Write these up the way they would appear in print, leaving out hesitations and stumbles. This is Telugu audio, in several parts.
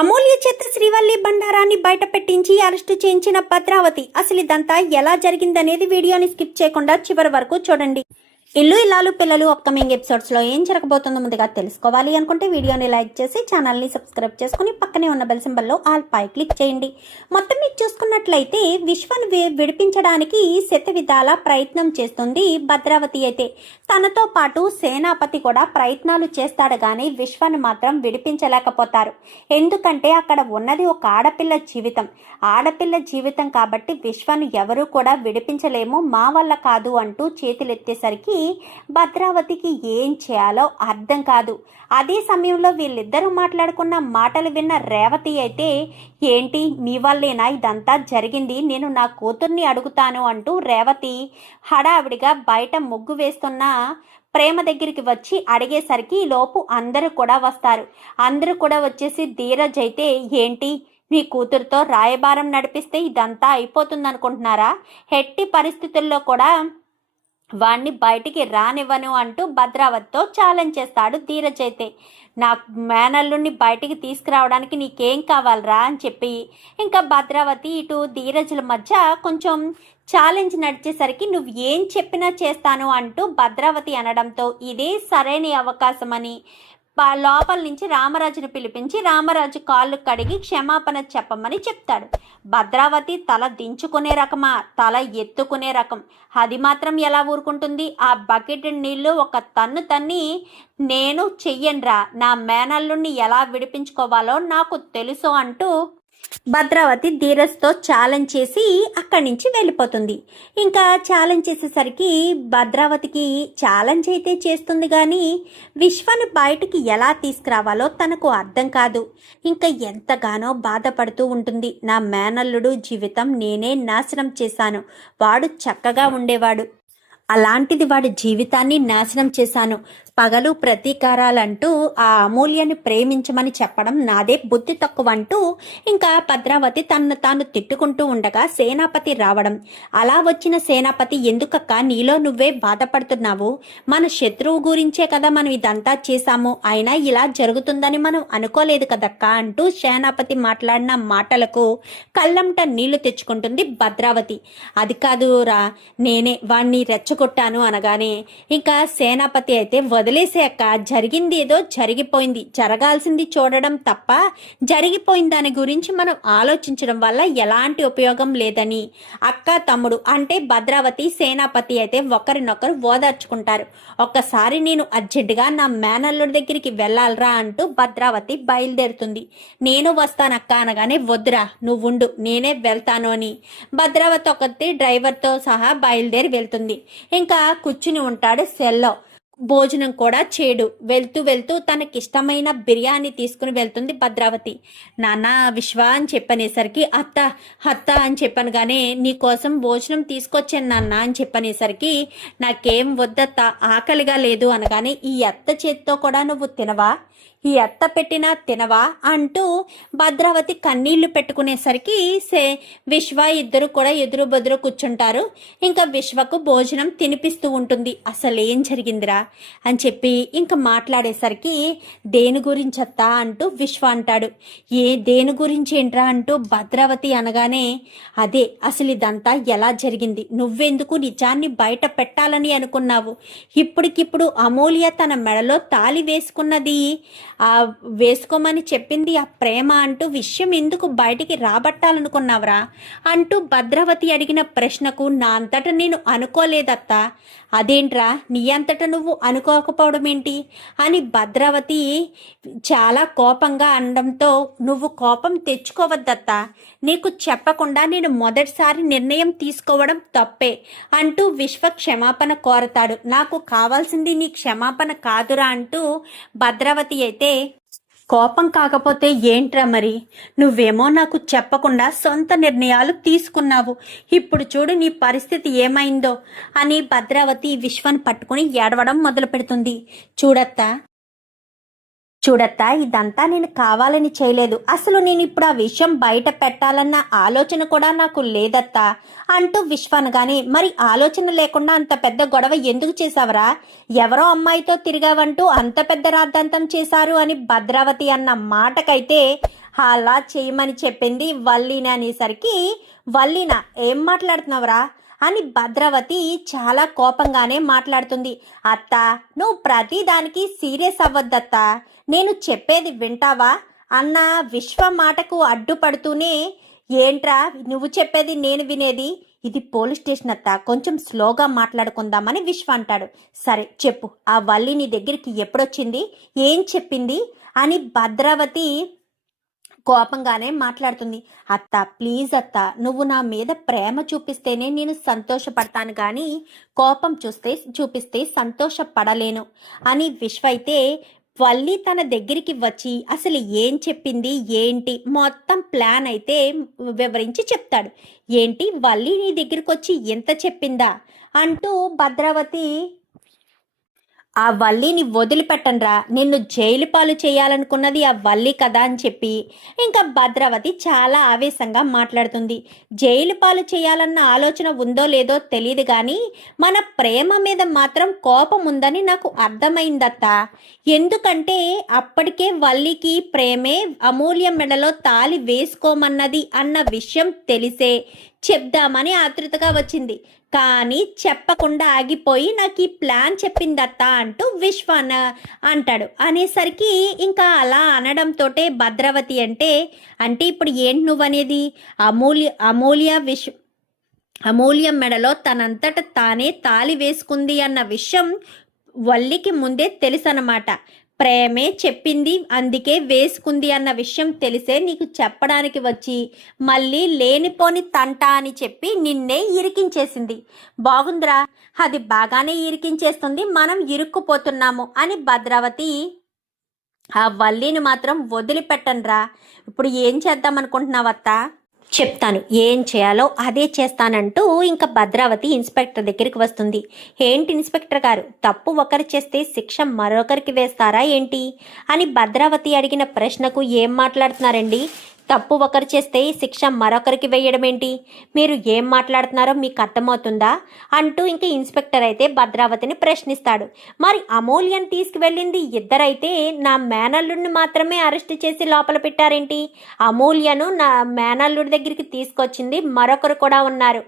అమూల్య చేత శ్రీవల్లి బండారాన్ని బయట పెట్టించి అరెస్టు చేయించిన భద్రావతి. అసలు ఇదంతా ఎలా జరిగిందనేది వీడియోని స్కిప్ చేయకుండా చివరి వరకు చూడండి. ఇల్లు ఇల్లాలు పిల్లలు అప్కమింగ్ ఎపిసోడ్స్ లో ఏం జరగబోతుందో ముందుగా తెలుసుకోవాలి అనుకుంటే వీడియోని లైక్ చేసి ఛానల్ని సబ్స్క్రైబ్ చేసుకుని పక్కనే ఉన్న బెల్ సింబల్లో ఆల్ పై క్లిక్ చేయండి. మొత్తం మీరు చూసుకున్నట్లయితే విశ్వను విడిపించడానికి శతవిధాల ప్రయత్నం చేస్తుంది భద్రావతి. అయితే తనతో పాటు సేనాపతి కూడా ప్రయత్నాలు చేస్తాడు కానీ విశ్వను మాత్రం విడిపించలేకపోతారు. ఎందుకంటే అక్కడ ఉన్నది ఒక ఆడపిల్ల జీవితం కాబట్టి విశ్వను ఎవరూ కూడా విడిపించలేము, మా వల్ల కాదు అంటూ చేతులెత్తేసరికి భద్రావతికి ఏం చేయాలో అర్థం కాదు. అదే సమయంలో వీళ్ళిద్దరూ మాట్లాడుకున్న మాటలు విన్న రేవతి అయితే, ఏంటి మీ వల్లేనా ఇదంతా జరిగింది, నేను నా కూతుర్ని అడుగుతాను అంటూ రేవతి హడావిడిగా బయట ముగ్గు వేస్తున్న ప్రేమ దగ్గరికి వచ్చి అడిగేసరికి లోపు అందరూ కూడా వస్తారు. అందరూ కూడా వచ్చేసి ధీరజ్ అయితే, ఏంటి మీ కూతురుతో రాయబారం నడిపిస్తే ఇదంతా అయిపోతుందనుకుంటున్నారా, ఎట్టి పరిస్థితుల్లో కూడా వాణ్ణి బయటికి రానివ్వను అంటూ భద్రావతితో ఛాలెంజ్ చేస్తాడు ధీరజ్. అయితే నా మేనల్లుని బయటికి తీసుకురావడానికి నీకేం కావాలరా అని చెప్పి ఇంకా భద్రావతి ఇటు ధీరజ్ల మధ్య కొంచెం ఛాలెంజ్ నడిచేసరికి నువ్వు ఏం చెప్పినా చేస్తాను అంటూ భద్రావతి అనడంతో ఇదే సరైన అవకాశం అని లోపల నుంచి రామరాజును పిలిపించి రామరాజు కాళ్ళు కడిగి క్షమాపణ చెప్పమని చెప్తాడు. భద్రావతి తల దించుకునే రకమా, తల ఎత్తుకునే రకం. అది మాత్రం ఎలా ఊరుకుంటుంది? ఆ బకెట్ నీళ్లు ఒక తన్ను తన్ని, నేను చెయ్యనురా, నా మేనల్లుని ఎలా విడిపించుకోవాలో నాకు తెలుసు అంటూ భద్రావతి ధీరజ్తో ఛాలెంజ్ చేసి అక్కడి నుంచి వెళ్ళిపోతుంది. ఇంకా ఛాలెంజ్ చేసేసరికి భద్రావతికి ఛాలెంజ్ అయితే చేస్తుంది కానీ విశ్వను బయటికి ఎలా తీసుకురావాలో తనకు అర్థం కాదు. ఇంకా ఎంతగానో బాధపడుతూ ఉంటుంది. నా మేనల్లుడు జీవితం నేనే నాశనం చేశాను, వాడు చక్కగా ఉండేవాడు, అలాంటిది వాడి జీవితాన్ని నాశనం చేశాను, పగలు ప్రతీకారాలంటూ ఆ అమూల్యని ప్రేమించమని చెప్పడం నాదే బుద్ధి తక్కువ అంటూ ఇంకా భద్రావతి తనను తాను తిట్టుకుంటూ ఉండగా సేనాపతి రావడం. అలా వచ్చిన సేనాపతి, ఎందుకక్క నీలో నువ్వే బాధపడుతున్నావు, మన శత్రువు గురించే కదా మనం ఇదంతా చేశాము, అయినా ఇలా జరుగుతుందని మనం అనుకోలేదు కదక్క అంటూ సేనాపతి మాట్లాడిన మాటలకు కళ్ళంట నీళ్లు తెచ్చుకుంటుంది భద్రావతి. అది కాదు రా, నేనే వాణ్ణి రెచ్చగొట్టాను అనగానే ఇంకా సేనాపతి అయితే, వదిలేసే అక్క, జరిగింది ఏదో జరిగిపోయింది, జరగాల్సింది చూడడం తప్ప జరిగిపోయిన దాని గురించి మనం ఆలోచించడం వల్ల ఎలాంటి ఉపయోగం లేదని అక్క తమ్ముడు అంటే భద్రావతి సేనాపతి అయితే ఒకరినొకరు ఓదార్చుకుంటారు. ఒక్కసారి నేను అర్జెంటుగా నా మేనల్లుడి దగ్గరికి వెళ్ళాలరా అంటూ భద్రావతి బయలుదేరుతుంది. నేను వస్తానక్క అనగానే, వద్దురా నువ్వుండు నేనే వెళ్తాను అని భద్రావతి ఒకటి డ్రైవర్తో సహా బయలుదేరి వెళ్తుంది. ఇంకా కూర్చుని ఉంటాడు సెల్లో. భోజనం కూడా చేయడు. వెళ్తూ తనకిష్టమైన బిర్యానీ తీసుకుని వెళ్తుంది భద్రావతి. నాన్న విశ్వ అని చెప్పనేసరికి, అత్త అని చెప్పనగానే, నీకోసం భోజనం తీసుకొచ్చాను నాన్న అని చెప్పనేసరికి, నాకేం వద్దత్త, ఆకలిగా లేదు అనగానే, ఈ అత్త చేతితో కూడా నువ్వు తినవా, ఈ అత్త పెట్టినా తినవా అంటూ భద్రావతి కన్నీళ్లు పెట్టుకునేసరికి విశ్వ ఇద్దరు కూడా ఎదురు బెదురు కూర్చుంటారు. ఇంకా విశ్వకు భోజనం తినిపిస్తూ ఉంటుంది. అసలు ఏం జరిగిందిరా అని చెప్పి ఇంకా మాట్లాడేసరికి, దేని గురించి అత్త అంటూ విశ్వ అంటాడు. దేని గురించి ఏంట్రా అంటూ భద్రావతి అనగానే, అదే అసలు ఇదంతా ఎలా జరిగింది, నువ్వెందుకు నిజాన్ని బయట పెట్టాలని అనుకున్నావు, ఇప్పటికిప్పుడు అమూల్య తన మెడలో తాళి వేసుకున్నది, వేసుకోమని చెప్పింది ఆ ప్రేమ అంటూ విషయం ఎందుకు బయటికి రాబట్టాలనుకున్నావురా అంటూ భద్రావతి అడిగిన ప్రశ్నకు, నా అంతటా నేను అనుకోలేదత్తా. అదేంట్రా నీ అంతటా నువ్వు అనుకోకపోవడం ఏంటి అని భద్రావతి చాలా కోపంగా అనడంతో, నువ్వు కోపం తెచ్చుకోవద్దత్తా, నీకు చెప్పకుండా నేను మొదటిసారి నిర్ణయం తీసుకోవడం తప్పే అంటూ విశ్వ క్షమాపణ కోరతాడు. నాకు కావాల్సింది నీ క్షమాపణ కాదురా అంటూ భద్రావతి అయితే, కోపం కాకపోతే ఏంట్రా మరి, నువ్వేమో నాకు చెప్పకుండా సొంత నిర్ణయాలు తీసుకున్నావు, ఇప్పుడు చూడు నీ పరిస్థితి ఏమైందో అని భద్రావతి విశ్వను పట్టుకుని ఏడవడం మొదలు పెడుతుంది. చూడత్తా, ఇదంతా నేను కావాలని చేయలేదు, అసలు నేను ఇప్పుడు ఆ విషయం బయట పెట్టాలన్న ఆలోచన కూడా నాకు లేదత్తా అంటూ విశ్వనగానే, మరి ఆలోచన లేకుండా అంత పెద్ద గొడవ ఎందుకు చేశావరా, ఎవరో అమ్మాయితో తిరిగావంటూ అంత పెద్ద రాద్ధాంతం చేశారు అని భద్రావతి అన్న మాటకైతే అలా చేయమని చెప్పింది వల్లిన అనేసరికి, వల్లిన ఏం మాట్లాడుతున్నావురా అని భద్రావతి చాలా కోపంగానే మాట్లాడుతుంది. అత్త, నువ్వు ప్రతిదానికి సీరియస్ అవ్వద్దత్త, నేను చెప్పేది వింటావా అన్న విశ్వ మాటకు అడ్డుపడుతూనే, ఏంట్రా నువ్వు చెప్పేది నేను వినేది, ఇది పోలీస్ స్టేషన్ అత్త, కొంచెం స్లోగా మాట్లాడుకుందామని విశ్వ అంటాడు. సరే చెప్పు, ఆ వల్లి నీ దగ్గరికి ఎప్పుడొచ్చింది, ఏం చెప్పింది అని భద్రావతి కోపంగానే మాట్లాడుతుంది. అత్త ప్లీజ్ అత్త, నువ్వు నా మీద ప్రేమ చూపిస్తేనే నేను సంతోషపడతాను, కానీ కోపం చూపిస్తే సంతోషపడలేను అని విశ్వ అయితే, వల్లి తన దగ్గరికి వచ్చి అసలు ఏం చెప్పింది ఏంటి మొత్తం ప్లాన్ అయితే వివరించి చెప్తాడు. ఏంటి వల్లి నీ దగ్గరికి వచ్చి ఎంత చెప్పిందా అంటూ భద్రావతి, ఆ వల్లిని వదిలిపెట్టండ్రా, నిన్ను జైలు పాలు చేయాలనుకున్నది ఆ వల్లి కదా అని చెప్పి ఇంకా భద్రావతి చాలా ఆవేశంగా మాట్లాడుతుంది. జైలు పాలు చేయాలన్న ఆలోచన ఉందో లేదో తెలియదు, కానీ మన ప్రేమ మీద మాత్రం కోపం ఉందని నాకు అర్థమైందత్త. ఎందుకంటే అప్పటికే వల్లికి ప్రేమే అమూల్య మెడలో తాలి వేసుకోమన్నది అన్న విషయం తెలిసే చెప్దామని ఆతృతగా వచ్చింది, కానీ చెప్పకుండా ఆగిపోయి నాకు ఈ ప్లాన్ చెప్పిందత్త అంటూ విశ్వాన అంటాడు. అనేసరికి ఇంకా అలా అనడంతో భద్రావతి అంటే ఇప్పుడు ఏంటి నువ్వనేది, అమూల్య మెడలో తనంతట తానే తాలి వేసుకుంది అన్న విషయం వల్లికి ముందే తెలుసన్నమాట. ప్రేమే చెప్పింది అందుకే వేసుకుంది అన్న విషయం తెలిసే నీకు చెప్పడానికి వచ్చి మళ్ళీ లేనిపోని తంట అని చెప్పి నిన్నే ఇరికించేసింది. బాగుందిరా, అది బాగానే ఇరికించేస్తుంది, మనం ఇరుక్కుపోతున్నాము అని భద్రావతి, ఆ వల్లిని మాత్రం వదిలిపెట్టనురా. ఇప్పుడు ఏం చేద్దాం అనుకుంటున్నావత్తా, చెప్తాను, ఏం చేయాలో అదే చేస్తానంటూ ఇంకా భద్రావతి ఇన్స్పెక్టర్ దగ్గరికి వస్తుంది. ఏంటి ఇన్స్పెక్టర్ గారు, తప్పు ఒకరు చేస్తే శిక్ష మరొకరికి వేస్తారా ఏంటి అని భద్రావతి అడిగిన ప్రశ్నకు ఏం మాట్లాడుతున్నారండి, తప్పు ఒకరు చేస్తే శిక్ష మరొకరికి వేయడం ఏంటి, మీరు ఏం మాట్లాడుతున్నారో మీకు అర్థమవుతుందా అంటూ ఇంకా ఇన్స్పెక్టర్ అయితే భద్రావతిని ప్రశ్నిస్తాడు. మరి అమూల్యను తీసుకువెళ్ళింది ఇద్దరైతే నా మేనల్లుడిని మాత్రమే అరెస్ట్ చేసి లోపల పెట్టారేంటి, అమూల్యను నా మేనల్లుడి దగ్గరికి తీసుకొచ్చింది మరొకరు కూడా ఉన్నారు,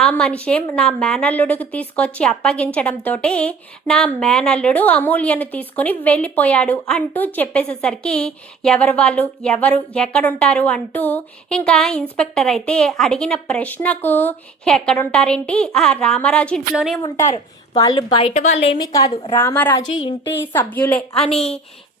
ఆ మనిషే నా మేనల్లుడికి తీసుకొచ్చి అప్పగించడంతో నా మేనల్లుడు అమూల్యను తీసుకుని వెళ్ళిపోయాడు అంటూ చెప్పేసేసరికి ఎవరు ఎక్కడుంటారు అంటూ ఇంకా ఇన్స్పెక్టర్ అయితే అడిగిన ప్రశ్నకు, ఎక్కడుంటారేంటి, ఆ రామరాజు ఇంట్లోనే ఉంటారు, వాళ్ళు బయట వాళ్ళు ఏమీ కాదు, రామరాజు ఇంటి సభ్యులే అని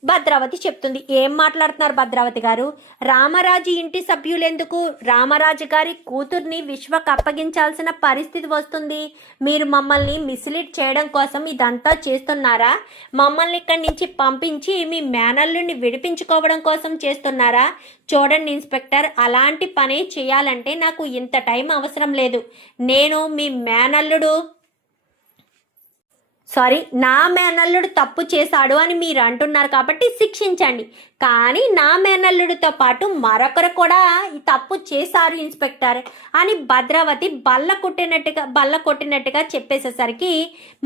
భద్రావతి చెప్తుంది. ఏం మాట్లాడుతున్నారు భద్రావతి గారు, రామరాజు ఇంటి సభ్యులెందుకు, రామరాజు గారి కూతుర్ని విశ్వకు అప్పగించాల్సిన పరిస్థితి వస్తుంది, మీరు మమ్మల్ని మిస్లీడ్ చేయడం కోసం ఇదంతా చేస్తున్నారా, మమ్మల్ని ఇక్కడి నుంచి పంపించి మీ మేనల్లుని విడిపించుకోవడం కోసం చేస్తున్నారా, చూడండి ఇన్స్పెక్టర్, అలాంటి పనే చేయాలంటే నాకు ఇంత టైం అవసరం లేదు, నేను మీ నా మేనల్లుడు తప్పు చేశాడు అని మీరు అంటున్నారు కాబట్టి శిక్షించండి, కానీ నా మేనల్లుడితో పాటు మరొకరు కూడా తప్పు చేశారు ఇన్స్పెక్టర్ అని భద్రావతి బల్ల కొట్టినట్టుగా చెప్పేసేసరికి,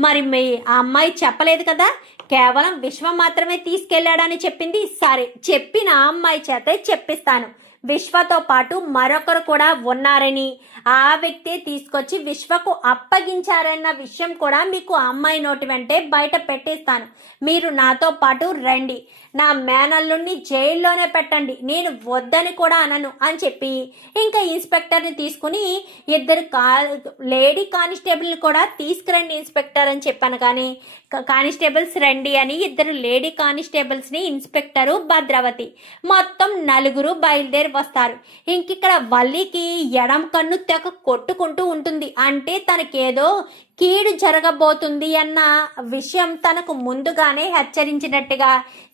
మరి మీ ఆ అమ్మాయి చెప్పలేదు కదా, కేవలం విశ్వ మాత్రమే తీసుకెళ్లాడని చెప్పింది, సరే చెప్పిన అమ్మాయి చేతే చెప్పిస్తాను, విశ్వతో పాటు మరొకరు కూడా ఉన్నారని, ఆ వ్యక్తే తీసుకొచ్చి విశ్వకు అప్పగించారన్న విషయం కూడా మీకు అమ్మాయి నోటి వెంటే బయట పెట్టేస్తాను, మీరు నాతో పాటు రండి, నా మేనల్లుని జైల్లోనే పెట్టండి, నేను వద్దని కూడా అనను అని చెప్పి ఇంకా ఇన్స్పెక్టర్ని తీసుకుని ఇద్దరు లేడీ కానిస్టేబుల్ని కూడా తీసుకురండి ఇన్స్పెక్టర్ అని చెప్పాను, కానీ కానిస్టేబుల్స్ రండి అని ఇద్దరు లేడీ కానిస్టేబుల్స్ని ఇన్స్పెక్టరు భద్రావతి మొత్తం నలుగురు బయలుదేరి వస్తారు. ఇంకిక్కడ వల్లికి ఎడం కన్ను తెగ కొట్టుకుంటూ ఉంటుంది, అంటే తనకేదో కీడు జరగబోతుంది అన్న విషయం తనకు ముందుగానే హెచ్చరించినట్టుగా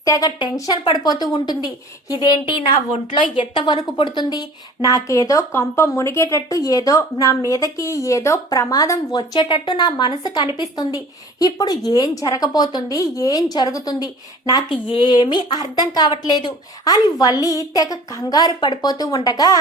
తెగ టెన్షన్ పడిపోతూ ఉంటుంది. ఇదేంటి నా ఒంట్లో ఎంత వణుకు పుడుతుంది, నాకేదో కొంప మునిగేటట్టు, ఏదో నా మీదకి ఏదో ప్రమాదం వచ్చేటట్టు నా మనసు కనిపిస్తుంది, ఇప్పుడు ఏం జరగబోతుంది, ఏం జరుగుతుంది, నాకు ఏమీ అర్థం కావట్లేదు అని వల్లి తెగ కంగారు పడిపోతూ ఉండగా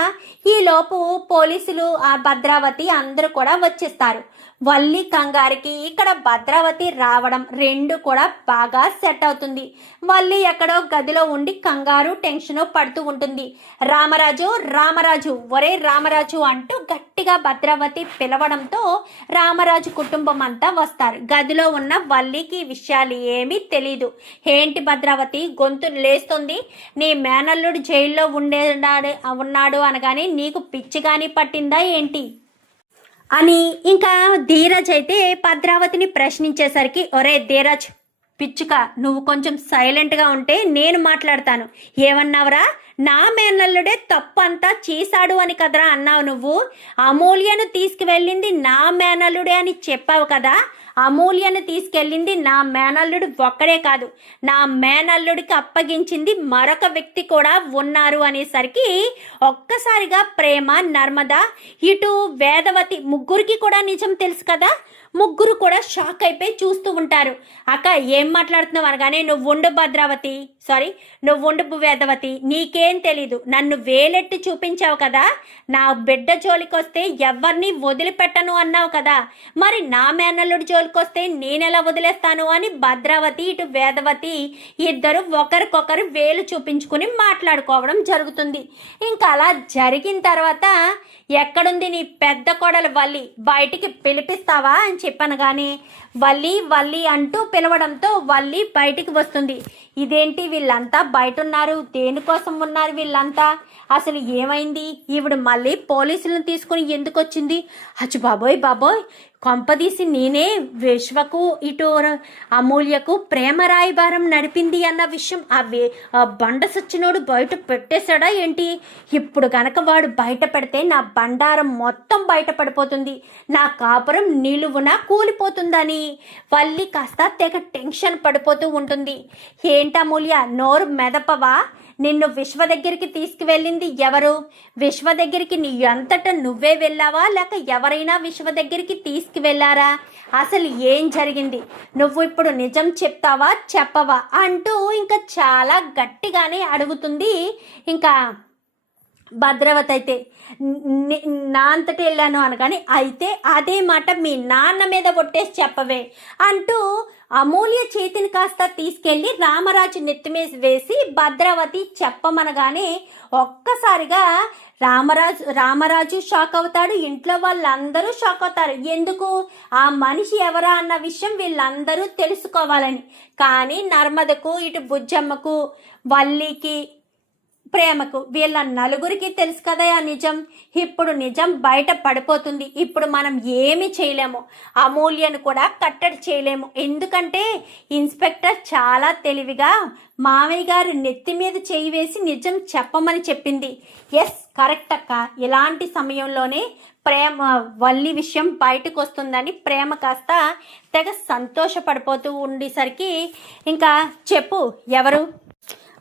ఈలోపు పోలీసులు, ఆ భద్రావతి అందరూ కూడా వచ్చేస్తారు. వల్లి కంగారికి ఇక్కడ భద్రావతి రావడం రెండు కూడా బాగా సెట్ అవుతుంది. వల్లి ఎక్కడో గదిలో ఉండి కంగారు టెన్షన్ పడుతూ ఉంటుంది. రామరాజు రామరాజు ఒరే రామరాజు అంటూ గట్టిగా భద్రావతి పిలవడంతో రామరాజు కుటుంబం అంతా వస్తారు. గదిలో ఉన్న వల్లికి విషయాలు ఏమీ తెలీదు. ఏంటి భద్రావతి గొంతు లేస్తుంది, నీ మేనల్లుడు జైల్లో ఉన్నాడు అనగానే నీకు పిచ్చి కానీ పట్టిందా ఏంటి అని ఇంకా ధీరజ్ అయితే భద్రావతిని ప్రశ్నించేసరికి, ఒరే ధీరజ్ పిచ్చుక, నువ్వు కొంచెం సైలెంట్గా ఉంటే నేను మాట్లాడతాను. ఏమన్నావురా? నా మేనల్లుడే తప్పు అంతా చేశాడు అని కదరా అన్నావు నువ్వు. అమూల్యను తీసుకువెళ్ళింది నా మేనల్లుడే అని చెప్పావు కదా. అమూల్యను తీసుకెళ్ళింది నా మేనల్లుడు ఒక్కడే కాదు, నా మేనల్లుడికి అప్పగించింది మరొక వ్యక్తి కూడా ఉన్నారు అనేసరికి ఒక్కసారిగా ప్రేమ, నర్మద, ఇటు వేదవతి ముగ్గురికి కూడా నిజం తెలుసు కదా. ముగ్గురు కూడా షాక్ అయిపోయి చూస్తూ ఉంటారు. అక్క ఏం మాట్లాడుతున్నావు అనగానే, నువ్వు ఉండు భద్రావతి, నువ్వు ఉండు వేదవతి, నీకేం తెలీదు. నన్ను వేలెట్టి చూపించావు కదా, నా బిడ్డ జోలికి వస్తే ఎవరిని వదిలిపెట్టను అన్నావు కదా, మరి నా మేనల్లుడి జోలికి వస్తే నేనెలా వదిలేస్తాను అని భద్రావతి ఇటు వేదవతి ఇద్దరు ఒకరికొకరు వేలు చూపించుకుని మాట్లాడుకోవడం జరుగుతుంది. ఇంకా అలా జరిగిన తర్వాత, ఎక్కడుంది నీ పెద్ద కోడలు వల్లి, బయటికి పిలిపిస్తావా అని చెప్పాను. కానీ వల్లి వల్లి అంటూ పిలవడంతో వల్లి బయటికి వస్తుంది. ఇదేంటి వీళ్ళంతా బయట ఉన్నారు, దేనికోసం ఉన్నారు వీళ్ళంతా, అసలు ఏమైంది, ఈవిడ మళ్ళీ పోలీసులను తీసుకుని ఎందుకు వచ్చింది? అచ్చు బాబోయ్ బాబోయ్, కొంపదీసి నేనే విశ్వకు ఇటు అమూల్యకు ప్రేమ రాయబారం నడిపింది అన్న విషయం ఆ బండ సచ్చినోడు బయట పెట్టేశాడా ఏంటి? ఇప్పుడు గనక వాడు బయట పెడితే నా బండారం మొత్తం బయట పడిపోతుంది, నా కాపురం నిలువున కూలిపోతుందని వల్లి కాస్త తెగ టెన్షన్ పడిపోతూ ఉంటుంది. ఏంటి అమూల్య, నోరు మెదపవా? నిన్ను విశ్వ దగ్గరికి తీసుకువెళ్ళింది ఎవరు? విశ్వ దగ్గరికి నీ అంతటా నువ్వే వెళ్ళావా, లేక ఎవరైనా విశ్వ దగ్గరికి తీసుకువెళ్ళారా? అసలు ఏం జరిగింది? నువ్వు ఇప్పుడు నిజం చెప్తావా చెప్పవా అంటూ ఇంకా చాలా గట్టిగానే అడుగుతుంది. ఇంకా భద్రావతి అయితే, నా అంతటి వెళ్ళాను అనగానే, అయితే అదే మాట మీ నాన్న మీద కొట్టేసి చెప్పవే అంటూ అమూల్య చేతిని కాస్త తీసుకెళ్ళి రామరాజు నెత్తిమీద వేసి భద్రావతి చెప్పమనగానే ఒక్కసారిగా రామరాజు షాక్ అవుతాడు. ఇంట్లో వాళ్ళందరూ షాక్ అవుతారు. ఎందుకు? ఆ మనిషి ఎవరా అన్న విషయం వీళ్ళందరూ తెలుసుకోవాలని. కానీ నర్మదకు, ఇటు బుజ్జమ్మకు, వల్లికి, ప్రేమకు, వీళ్ళ నలుగురికి తెలుసు కదా ఆ నిజం. ఇప్పుడు నిజం బయట పడిపోతుంది. ఇప్పుడు మనం ఏమి చేయలేము, అమూల్యను కూడా కట్టడి చేయలేము. ఎందుకంటే ఇన్స్పెక్టర్ చాలా తెలివిగా మామయ్య గారు నెత్తి మీద చేయి వేసి నిజం చెప్పమని చెప్పింది. ఎస్ కరెక్ట్ అక్క, ఇలాంటి సమయంలోనే ప్రేమ వల్లి విషయం బయటకు వస్తుందని ప్రేమ కాస్త తెగ సంతోషపడిపోతూ ఉండేసరికి, ఇంకా చెప్పు ఎవరు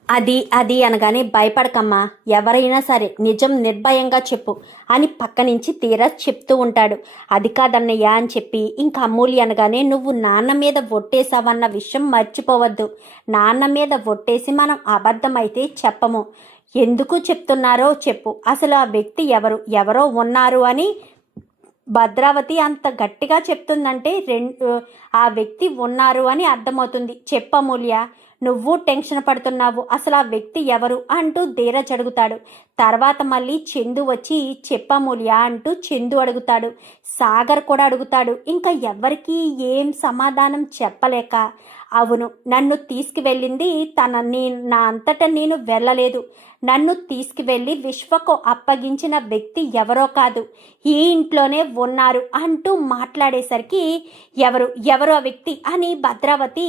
అది అనగానే, భయపడకమ్మా, ఎవరైనా సరే నిజం నిర్భయంగా చెప్పు అని పక్క నుంచి ధీరజ్ చెప్తూ ఉంటాడు. అది కాదన్నయ్య అని చెప్పి ఇంకా అమూల్య అనగానే, నువ్వు నాన్న మీద ఒట్టేసావన్న విషయం మర్చిపోవద్దు. నాన్న మీద ఒట్టేసి మనం అబద్ధమైతే చెప్పము. ఎందుకు చెప్తున్నారో చెప్పు. అసలు ఆ వ్యక్తి ఎవరో ఉన్నారు అని భద్రావతి అంత గట్టిగా చెప్తుందంటే ఆ వ్యక్తి ఉన్నారు అని అర్థమవుతుంది. చెప్పమూల్య, నువ్వు టెన్షన్ పడుతున్నావు, అసలు ఆ వ్యక్తి ఎవరు అంటూ ధీరజ్ అడుగుతాడు. తర్వాత మళ్ళీ చందు వచ్చి చెప్పమూల్య అంటూ చందు అడుగుతాడు. సాగర్ కూడా అడుగుతాడు. ఇంకా ఎవరికి ఏం సమాధానం చెప్పలేక, అవును, నన్ను తీసుకువెళ్ళింది నా అంతటా నేను వెళ్ళలేదు, నన్ను తీసుకువెళ్ళి విశ్వకు అప్పగించిన వ్యక్తి ఎవరో కాదు, ఈ ఇంట్లోనే ఉన్నారు అంటూ మాట్లాడేసరికి, ఎవరు ఆ వ్యక్తి అని భద్రావతి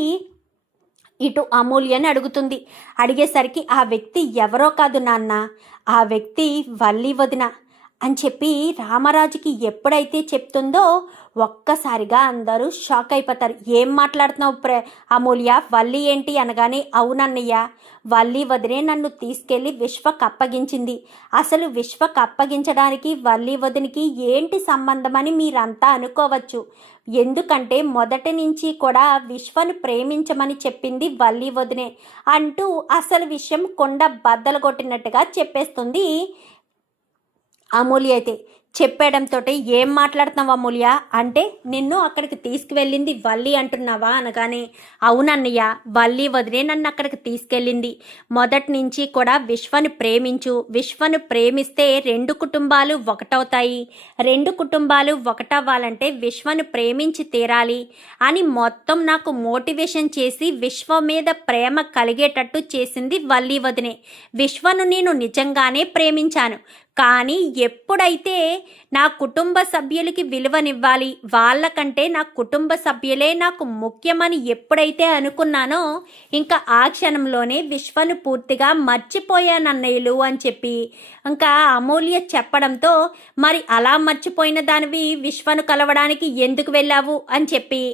ఇటు అమూల్యని అడుగుతుంది. అడిగేసరికి, ఆ వ్యక్తి ఎవరో కాదు నాన్న, ఆ వ్యక్తి వల్లి వదిన అని చెప్పి రామరాజుకి ఎప్పుడైతే చెప్తుందో ఒక్కసారిగా అందరూ షాక్ అయిపోతారు. ఏం మాట్లాడుతున్నావు అమూల్య, వల్లి ఏంటి అనగానే, అవునన్నయ్య, వల్లి వదినే నన్ను తీసుకెళ్ళి విశ్వకు అప్పగించింది. అసలు విశ్వకు అప్పగించడానికి వల్లి వదినికి ఏంటి సంబంధమని మీరంతా అనుకోవచ్చు. ఎందుకంటే మొదటి నుంచి కూడా విశ్వను ప్రేమించమని చెప్పింది వల్లి వదినే అంటూ అసలు విషయం కొండ బద్దలు కొట్టినట్టుగా చెప్పేస్తుంది అమూల్య. అయితే చెప్పేయడంతో ఏం మాట్లాడుతున్నావా అమూల్య అంటే నిన్ను అక్కడికి తీసుకువెళ్ళింది వల్లి అంటున్నావా అనగానే అవునన్నయ్య వల్లి వదిలే నన్ను అక్కడికి తీసుకెళ్ళింది. మొదటి నుంచి కూడా విశ్వను ప్రేమించు, విశ్వను ప్రేమిస్తే 2 కుటుంబాలు ఒకటవుతాయి, 2 కుటుంబాలు ఒకటవ్వాలంటే విశ్వను ప్రేమించి తీరాలి అని మొత్తం నాకు మోటివేషన్ చేసి విశ్వ మీద ప్రేమ కలిగేటట్టు చేసింది వల్లి వదినే. విశ్వను నేను నిజంగానే ప్రేమించాను, కానీ ఎప్పుడైతే నా కుటుంబ సభ్యులకి విలువనివ్వాలి, వాళ్ళకంటే నా కుటుంబ సభ్యులే నాకు ముఖ్యమని ఎప్పుడైతే అనుకున్నానో ఇంకా ఆ క్షణంలోనే విశ్వను పూర్తిగా మర్చిపోయానన్నయ్యలు అని చెప్పి ఇంకా అమూల్య చెప్పడంతో మరి అలా మర్చిపోయిన దానివి విశ్వను కలవడానికి ఎందుకు వెళ్ళావు అని చెప్పి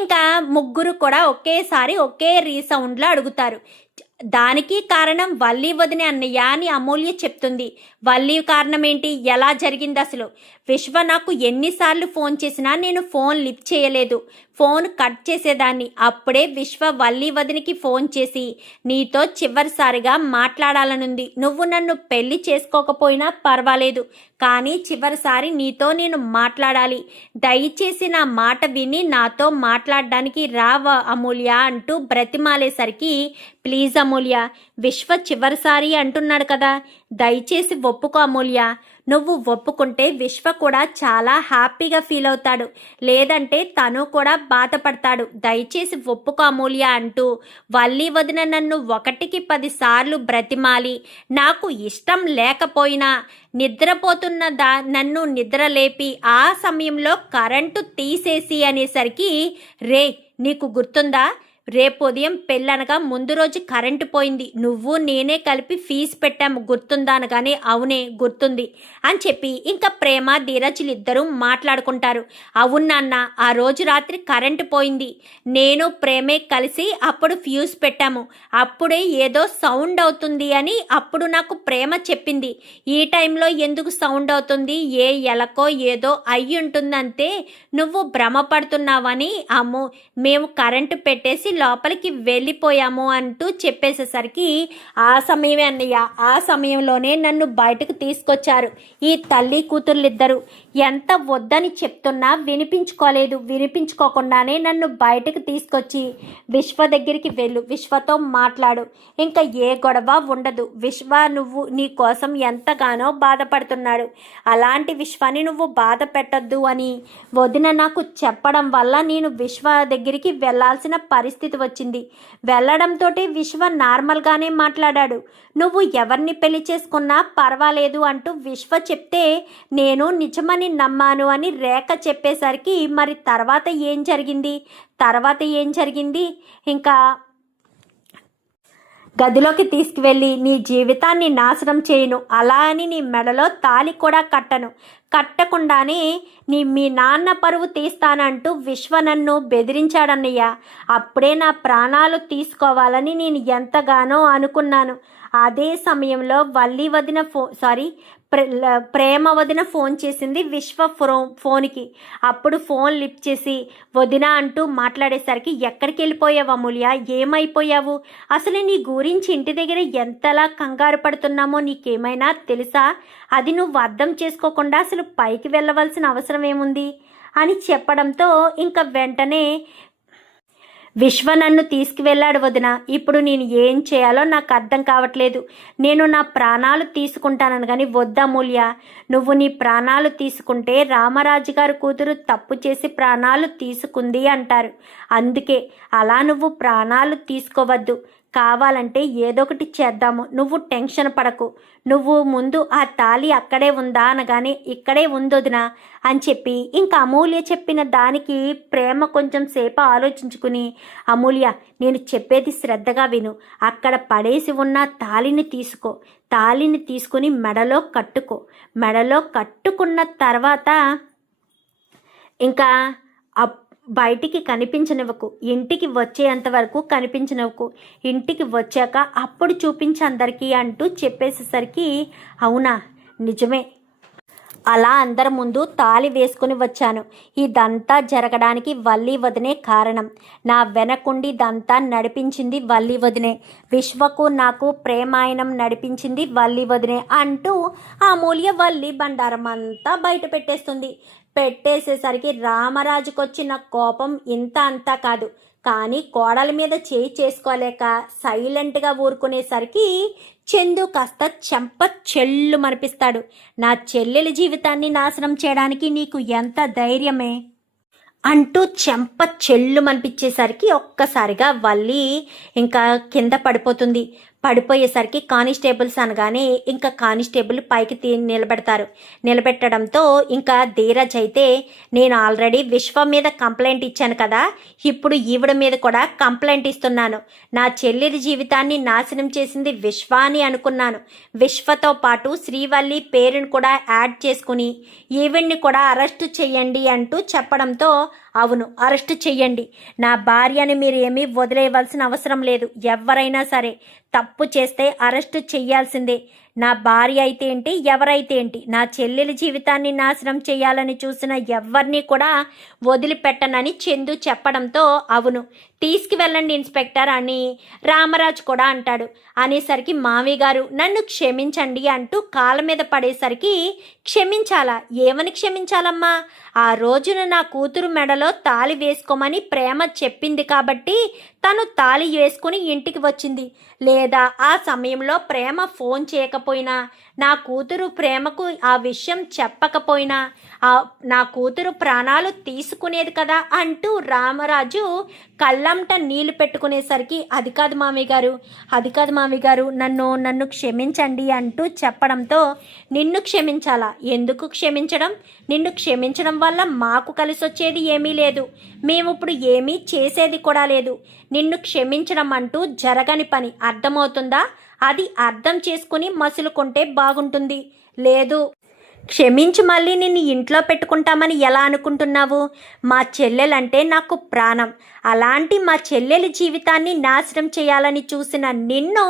ఇంకా ముగ్గురు కూడా ఒకేసారి ఒకే రీసౌండ్లో అడుగుతారు. దానికి కారణం వల్లి వదినే అన్నయ్య అని అమూల్య చెప్తుంది. వల్లి కారణం ఏంటి, ఎలా జరిగింది అసలు? విశ్వ నాకు ఎన్నిసార్లు ఫోన్ చేసినా నేను ఫోన్ లిఫ్ట్ చేయలేదు, ఫోన్ కట్ చేసేదాన్ని. అప్పుడే విశ్వ వల్లి వదినికి ఫోన్ చేసి నీతో చివరిసారిగా మాట్లాడాలనుంది, నువ్వు నన్ను పెళ్లి చేసుకోకపోయినా పర్వాలేదు కానీ చివరిసారి నీతో నేను మాట్లాడాలి, దయచేసి నా మాట విని నాతో మాట్లాడడానికి రావా అమూల్య అంటూ బ్రతిమాలేసరికి ప్లీజ్ అమూల్య విశ్వ చివరిసారి అంటున్నాడు కదా, దయచేసి ఒప్పుకో అమూల్య, నువ్వు ఒప్పుకుంటే విశ్వ కూడా చాలా హ్యాపీగా ఫీల్ అవుతాడు, లేదంటే తను కూడా బాధపడతాడు, దయచేసి ఒప్పుకో అమూల్య అంటూ వల్లి వదిన నన్ను 1కి 10 సార్లు బ్రతిమాలి నాకు ఇష్టం లేకపోయినా నిద్రపోతున్న నన్ను నిద్రలేపి ఆ సమయంలో కరెంటు తీసేసి అనేసరికి రే నీకు గుర్తుందా, రేపు ఉదయం పెళ్ళనగా ముందు రోజు కరెంటు పోయింది, నువ్వు నేనే కలిపి ఫీజు పెట్టాము గుర్తుందా అనగానే అవునే గుర్తుంది అని చెప్పి ఇంకా ప్రేమ ధీరజ్లు ఇద్దరూ మాట్లాడుకుంటారు. అవును నాన్న, ఆ రోజు రాత్రి కరెంటు పోయింది, నేను ప్రేమే కలిసి అప్పుడు ఫ్యూజ్ పెట్టాము, అప్పుడే ఏదో సౌండ్ అవుతుంది అని అప్పుడు నాకు ప్రేమ చెప్పింది, ఈ టైంలో ఎందుకు సౌండ్ అవుతుంది, ఏ ఎలకో ఏదో అయ్యి ఉంటుందంతే, నువ్వు భ్రమపడుతున్నావని అమ్మో మేము కరెంటు పెట్టేసి లోపలికి వెళ్ళిపోయాము అంటూ చెప్పేసేసరికి ఆ సమయమే అన్నయ్య, ఆ సమయంలోనే నన్ను బయటకు తీసుకొచ్చారు ఈ తల్లి కూతుర్లిద్దరూ. ఎంత వద్దని చెప్తున్నా వినిపించుకోలేదు, వినిపించుకోకుండానే నన్ను బయటకు తీసుకొచ్చి విశ్వ దగ్గరికి వెళ్ళు, విశ్వతో మాట్లాడు, ఇంకా ఏ గొడవ ఉండదు, విశ్వ నువ్వు నీ కోసం ఎంతగానో బాధపడుతున్నాడు, అలాంటి విశ్వాన్ని నువ్వు బాధ పెట్టద్దు అని వదిన నాకు చెప్పడం వల్ల నేను విశ్వ దగ్గరికి వెళ్ళాల్సిన పరిస్థితి వచ్చింది. వెళ్ళడంతో విశ్వ నార్మల్గానే మాట్లాడాడు, నువ్వు ఎవరిని పెళ్లి చేసుకున్నా పర్వాలేదు అంటూ విశ్వ చెప్తే నేను నిజమని నమ్మాను అని రేఖ చెప్పేసరికి మరి తర్వాత ఏం జరిగింది ఇంకా గదిలోకి తీసుకువెళ్ళి నీ జీవితాన్ని నాశనం చేయను, అలా అని నీ మెడలో తాళి కూడా కట్టకుండానే మీ నాన్న పరువు తీస్తానంటూ విశ్వ నన్ను బెదిరించాడన్నయ్య. అప్పుడే నా ప్రాణాలు తీసుకోవాలని నేను ఎంతగానో అనుకున్నాను. అదే సమయంలో వల్లి వదిన ప్రేమ వదిన ఫోన్ చేసింది విశ్వ ఫోన్కి. అప్పుడు ఫోన్ లిఫ్ట్ చేసి వదిన అంటూ మాట్లాడేసరికి ఎక్కడికి వెళ్ళిపోయావు అమూల్య, ఏమైపోయావు, అసలు నీ గురించి ఇంటి దగ్గర ఎంతలా కంగారు పడుతున్నామో నీకేమైనా తెలుసా, అది నువ్వు అర్థం చేసుకోకుండా అసలు పైకి వెళ్ళవలసిన అవసరం ఏముంది అని చెప్పడంతో ఇంకా వెంటనే విశ్వ నన్ను తీసుకువెళ్ళాడు వదిన, ఇప్పుడు నేను ఏం చేయాలో నాకు అర్థం కావట్లేదు, నేను నా ప్రాణాలు తీసుకుంటానని కానీ వద్దమూల్య, నువ్వు నీ ప్రాణాలు తీసుకుంటే రామరాజు గారి కూతురు తప్పు చేసి ప్రాణాలు తీసుకుంది అంటారు, అందుకే అలా నువ్వు ప్రాణాలు తీసుకోవద్దు, కావాలంటే ఏదో ఒకటి చేద్దాము, నువ్వు టెన్షన్ పడకు, నువ్వు ముందు ఆ తాళి అక్కడే ఉందా అనగానే ఇక్కడే ఉందొదినా అని చెప్పి ఇంకా అమూల్య చెప్పిన దానికి ప్రేమ కొంచెం సేపు ఆలోచించుకుని అమూల్య నేను చెప్పేది శ్రద్ధగా విను, అక్కడ పడేసి ఉన్న తాళిని తీసుకుని మెడలో కట్టుకున్న తర్వాత ఇంకా బయటికి కనిపించనివ్వకు, ఇంటికి వచ్చేంత వరకు కనిపించనివ్వకు, ఇంటికి వచ్చాక అప్పుడు చూపించి అందరికీ అంటూ చెప్పేసేసరికి అవునా నిజమే అలా అందరి ముందు తాళి వేసుకుని వచ్చాను. ఇదంతా జరగడానికి వల్లి వదినే కారణం. నా వెనకుండి ఇదంతా నడిపించింది వల్లి వదినే. విశ్వకు నాకు ప్రేమాయణం నడిపించింది వల్లి వదినే అంటూ అమూల్య వల్లి బండారం అంతా బయట పెట్టేస్తుంది. పెట్టేసేసరికి రామరాజుకొచ్చిన కోపం ఇంత అంతా కాదు, కానీ కోడల మీద చేయి చేసుకోలేక సైలెంట్గా ఊరుకునేసరికి చందు కాస్త చెంప చెల్లు మనిపిస్తాడు. నా చెల్లెలి జీవితాన్ని నాశనం చేయడానికి నీకు ఎంత ధైర్యమే అంటూ చెంప చెల్లు మనిపించేసరికి ఒక్కసారిగా వల్లి ఇంకా కింద పడిపోతుంది. పడిపోయేసరికి కానిస్టేబుల్స్ అనగానే ఇంకా కానిస్టేబుల్ పైకి నిలబెడతారు. నిలబెట్టడంతో ఇంకా ధీరజ్ అయితే నేను ఆల్రెడీ విశ్వ మీద కంప్లైంట్ ఇచ్చాను కదా, ఇప్పుడు ఈవిడ మీద కూడా కంప్లైంట్ ఇస్తున్నాను. నా చెల్లెలి జీవితాన్ని నాశనం చేసింది విశ్వ అని అనుకున్నాను. విశ్వతో పాటు శ్రీవల్లి పేరును కూడా యాడ్ చేసుకుని ఈవిడ్ని కూడా అరెస్టు చెయ్యండి అంటూ చెప్పడంతో అవును, అరెస్టు చెయ్యండి. నా భార్యని మీరు ఏమీ వదిలేయవలసిన అవసరం లేదు. ఎవరైనా సరే తప్పు చేస్తే అరెస్టు చెయ్యాల్సిందే. నా భార్య అయితే ఏంటి, ఎవరైతే ఏంటి, నా చెల్లెలి జీవితాన్ని నాశనం చేయాలని చూసిన ఎవరిని కూడా వదిలిపెట్టనని చందు చెప్పడంతో అవును, తీసుకువెళ్ళండి ఇన్స్పెక్టర్ అని రామరాజు కూడా అంటాడు. అనేసరికి మావి గారు నన్ను క్షమించండి అంటూ కాళ్ళ మీద పడేసరికి క్షమించాలా? ఏమని క్షమించాలమ్మా? ఆ రోజున నా కూతురు మెడలో తాళి వేసుకోమని ప్రేమ చెప్పింది కాబట్టి తను తాళి వేసుకుని ఇంటికి వచ్చింది. లేదా ఆ సమయంలో ప్రేమ ఫోన్ చేయకపోయినా, నా కూతురు ప్రేమకు ఆ విషయం చెప్పకపోయినా నా కూతురు ప్రాణాలు తీసుకునేది కదా అంటూ రామరాజు కళ్ళంట నీళ్లు పెట్టుకునేసరికి అది కాదు మామయ్య గారు, అది కాదు మామయ్య గారు, నన్ను క్షమించండి అంటూ చెప్పడంతో నిన్ను క్షమించాలా? ఎందుకు క్షమించడం? నిన్ను క్షమించడం వల్ల మాకు కలిసి వచ్చేది ఏమీ లేదు. మేము ఇప్పుడు ఏమీ చేసేది కూడా లేదు. నిన్ను క్షమించడం అంటూ జరగని పని, అర్థమవుతుందా? అది అర్థం చేసుకుని మసులుకుంటే బాగుంటుంది. లేదు, క్షమించి మళ్ళీ నిన్ను ఇంట్లో పెట్టుకుంటామని ఎలా అనుకుంటున్నావు? మా చెల్లెలంటే నాకు ప్రాణం. అలాంటి మా చెల్లెలి జీవితాన్ని నాశనం చేయాలని చూసిన నిన్ను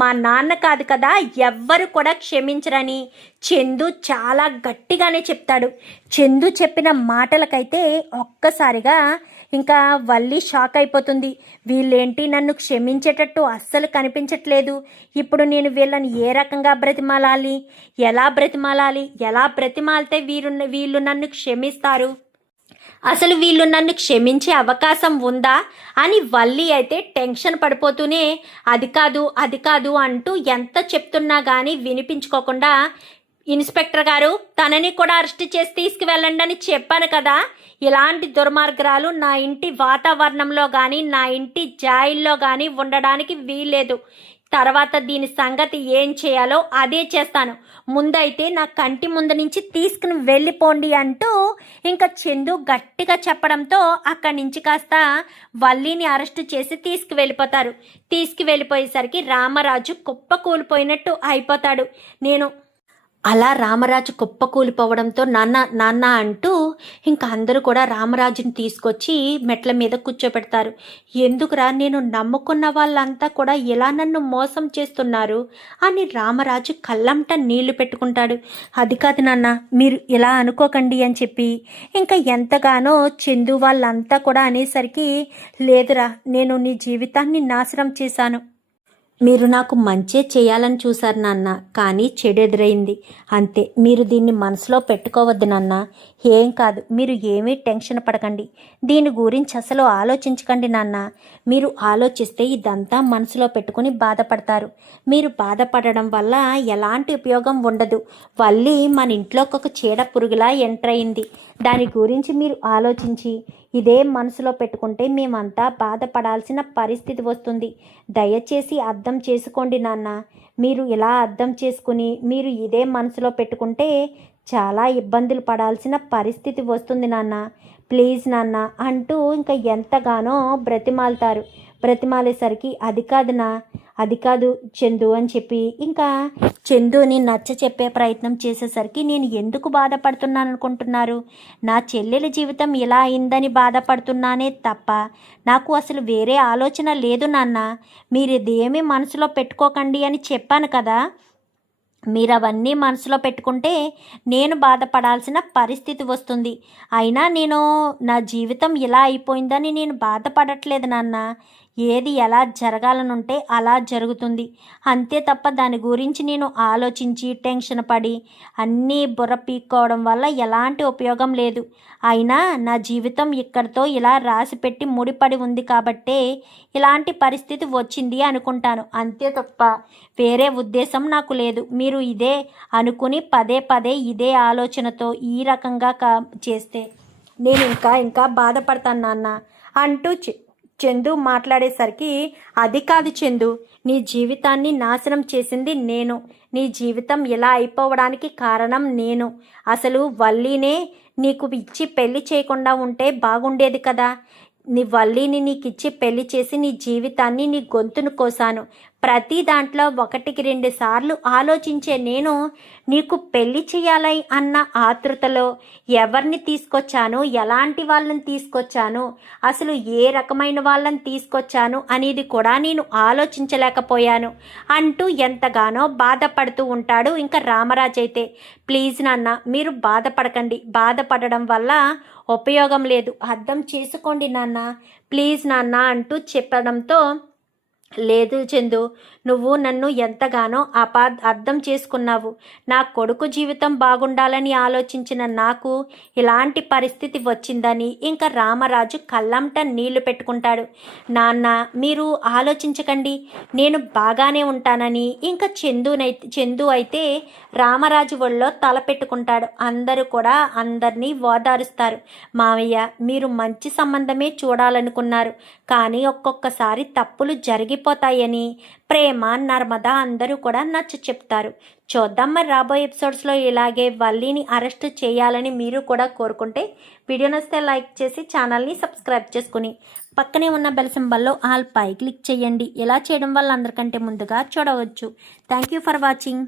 మా నాన్న కాదు కదా ఎవ్వరు కూడా క్షమించరని చందు చాలా గట్టిగానే చెప్తాడు. చందు చెప్పిన మాటలకైతే ఒక్కసారిగా ఇంకా వల్లి షాక్ అయిపోతుంది. వీళ్ళేంటి నన్ను క్షమించేటట్టు అస్సలు కనిపించట్లేదు. ఇప్పుడు నేను వీళ్ళని ఏ రకంగా బ్రతిమాలాలి, ఎలా బ్రతిమాలితే వీళ్ళు నన్ను క్షమిస్తారు? అసలు వీళ్ళు నన్ను క్షమించే అవకాశం ఉందా అని వల్లి అయితే టెన్షన్ పడిపోతూనే అది కాదు అంటూ ఎంత చెప్తున్నా కానీ వినిపించుకోకుండా ఇన్స్పెక్టర్ గారు తనని కూడా అరెస్ట్ చేసి తీసుకువెళ్ళండి అని చెప్పాను కదా. ఇలాంటి దుర్మార్గాలు నా ఇంటి వాతావరణంలో కానీ నా ఇంటి జాయిల్లో కానీ ఉండడానికి వీల్లేదు. తర్వాత దీని సంగతి ఏం చేయాలో అదే చేస్తాను. ముందైతే నా కంటి ముందు నుంచి తీసుకుని వెళ్ళిపోండి అంటూ ఇంకా చందు గట్టిగా చెప్పడంతో అక్కడి నుంచి కాస్త వల్లిని అరెస్టు చేసి తీసుకువెళ్ళిపోయేసరికి రామరాజు కుప్పకూలిపోయినట్టు అయిపోతాడు. అలా రామరాజు కుప్పకూలిపోవడంతో నాన్న అంటూ ఇంకా అందరూ కూడా రామరాజుని తీసుకొచ్చి మెట్ల మీద కూర్చోబెడతారు. ఎందుకురా, నేను నమ్ముకున్న వాళ్ళంతా కూడా ఇలా నన్ను మోసం చేస్తున్నారు అని రామరాజు కళ్ళంట నీళ్లు పెట్టుకుంటాడు. అది కాదు నాన్న, మీరు ఇలా అనుకోకండి అని చెప్పి ఇంకా ఎంతగానో చందు వాళ్ళంతా కూడా అనేసరికి లేదురా, నేను నీ జీవితాన్ని నాశనం చేశాను. మీరు నాకు మంచే చేయాలని చూశారు నాన్న, కానీ చెడు ఎదురైంది అంతే. మీరు దీన్ని మనసులో పెట్టుకోవద్దు నాన్న. ఏం కాదు, మీరు ఏమీ టెన్షన్ పడకండి. దీని గురించి అసలు ఆలోచించకండి నాన్న. మీరు ఆలోచిస్తే ఇదంతా మనసులో పెట్టుకుని బాధపడతారు. మీరు బాధపడడం వల్ల ఎలాంటి ఉపయోగం ఉండదు. వల్లి మన ఇంట్లోకి ఒక చీడ పురుగులా ఎంటర్ అయింది. దాని గురించి మీరు ఆలోచించి ఇదే మనసులో పెట్టుకుంటే మేమంతా బాధపడాల్సిన పరిస్థితి వస్తుంది. దయచేసి అర్థం చేసుకోండి నాన్న. మీరు ఇలా అర్థం చేసుకుని మీరు ఇదే మనసులో పెట్టుకుంటే చాలా ఇబ్బందులు పడాల్సిన పరిస్థితి వస్తుంది నాన్న. ప్లీజ్ నాన్న అంటూ ఇంకా ఎంతగానో బ్రతిమాలేసరికి అది కాదు చందు అని చెప్పి ఇంకా చందుని నచ్చ చెప్పే ప్రయత్నం చేసేసరికి నేను ఎందుకు బాధపడుతున్నాను అనుకుంటున్నారు? నా చెల్లెల జీవితం ఇలా అయిందని బాధపడుతున్నానే తప్ప నాకు అసలు వేరే ఆలోచన లేదు నాన్న. మీరు ఇదేమీ మనసులో పెట్టుకోకండి అని చెప్పాను కదా. మీరు అవన్నీ మనసులో పెట్టుకుంటే నేను బాధపడాల్సిన పరిస్థితి వస్తుంది. అయినా నా జీవితం ఇలా అయిపోయిందని నేను బాధపడట్లేదు నాన్న. ఏది ఎలా జరగాలనుంటే అలా జరుగుతుంది అంతే తప్ప దాని గురించి నేను ఆలోచించి టెన్షన్ పడి అన్నీ బుర్ర పీక్కోవడం వల్ల ఎలాంటి ఉపయోగం లేదు. అయినా నా జీవితం ఇక్కడితో ఇలా రాసిపెట్టి ముడిపడి ఉంది కాబట్టే ఇలాంటి పరిస్థితి వచ్చింది అనుకుంటాను. అంతే తప్ప వేరే ఉద్దేశం నాకు లేదు. మీరు ఇదే అనుకుని పదే పదే ఇదే ఆలోచనతో ఈ రకంగా చేస్తే నేను ఇంకా బాధపడతాను నాన్న అంటూ చందు మాట్లాడేసరికి, అది కాదు చందు, నీ జీవితాన్ని నాశనం చేసింది నేను. నీ జీవితం ఇలా అయిపోవడానికి కారణం నేను. అసలు వల్లీనే నీకు ఇచ్చి పెళ్లి చేయకుండా ఉంటే బాగుండేది కదా. నీ వల్లీని నీకు ఇచ్చి పెళ్లి చేసి నీ జీవితాన్ని, నీ గొంతును కోసాను. ప్రతి దాంట్లో 1-2 సార్లు ఆలోచించే నేను నీకు పెళ్లి చేయాలి అన్న ఆతృతలో ఎవరిని తీసుకొచ్చాను, ఎలాంటి వాళ్ళని తీసుకొచ్చాను, అసలు ఏ రకమైన వాళ్ళని తీసుకొచ్చాను అనేది కూడా నేను ఆలోచించలేకపోయాను అంటూ ఎంతగానో బాధపడుతూ ఉంటాడు. ఇంకా రామరాజు అయితే, ప్లీజ్ నాన్న మీరు బాధపడకండి, బాధపడడం వల్ల ఉపయోగం లేదు, అర్థం చేసుకోండి నాన్న, ప్లీజ్ నాన్న అంటూ చెప్పడంతో, లేదు చందు, నువ్వు నన్ను ఎంతగానో అర్థం చేసుకున్నావు. నా కొడుకు జీవితం బాగుండాలని ఆలోచించిన నాకు ఇలాంటి పరిస్థితి వచ్చిందని ఇంకా రామరాజు కళ్ళంట నీళ్లు పెట్టుకుంటాడు. నాన్న మీరు ఆలోచించకండి, నేను బాగానే ఉంటానని ఇంకా చందు అయితే రామరాజు ఒళ్ళో తల పెట్టుకుంటాడు. అందరూ కూడా అందరినీ ఓదారుస్తారు. మావయ్య మీరు మంచి సంబంధమే చూడాలనుకున్నారు, కానీ ఒక్కొక్కసారి తప్పులు జరిగిపోతాయని ప్రేమ, నర్మద అందరూ కూడా నచ్చ చెప్తారు. చూద్దాం మరి రాబోయే ఎపిసోడ్స్లో ఇలాగే వల్లీని అరెస్ట్ చేయాలని మీరు కూడా కోరుకుంటే వీడియో నచ్చితే లైక్ చేసి ఛానల్ని సబ్స్క్రైబ్ చేసుకుని పక్కనే ఉన్న బెల్ సింబల్లో ఆల్ పై క్లిక్ చేయండి. ఇలా చేయడం వల్ల అందరికంటే ముందుగా చూడవచ్చు. Thank you for watching.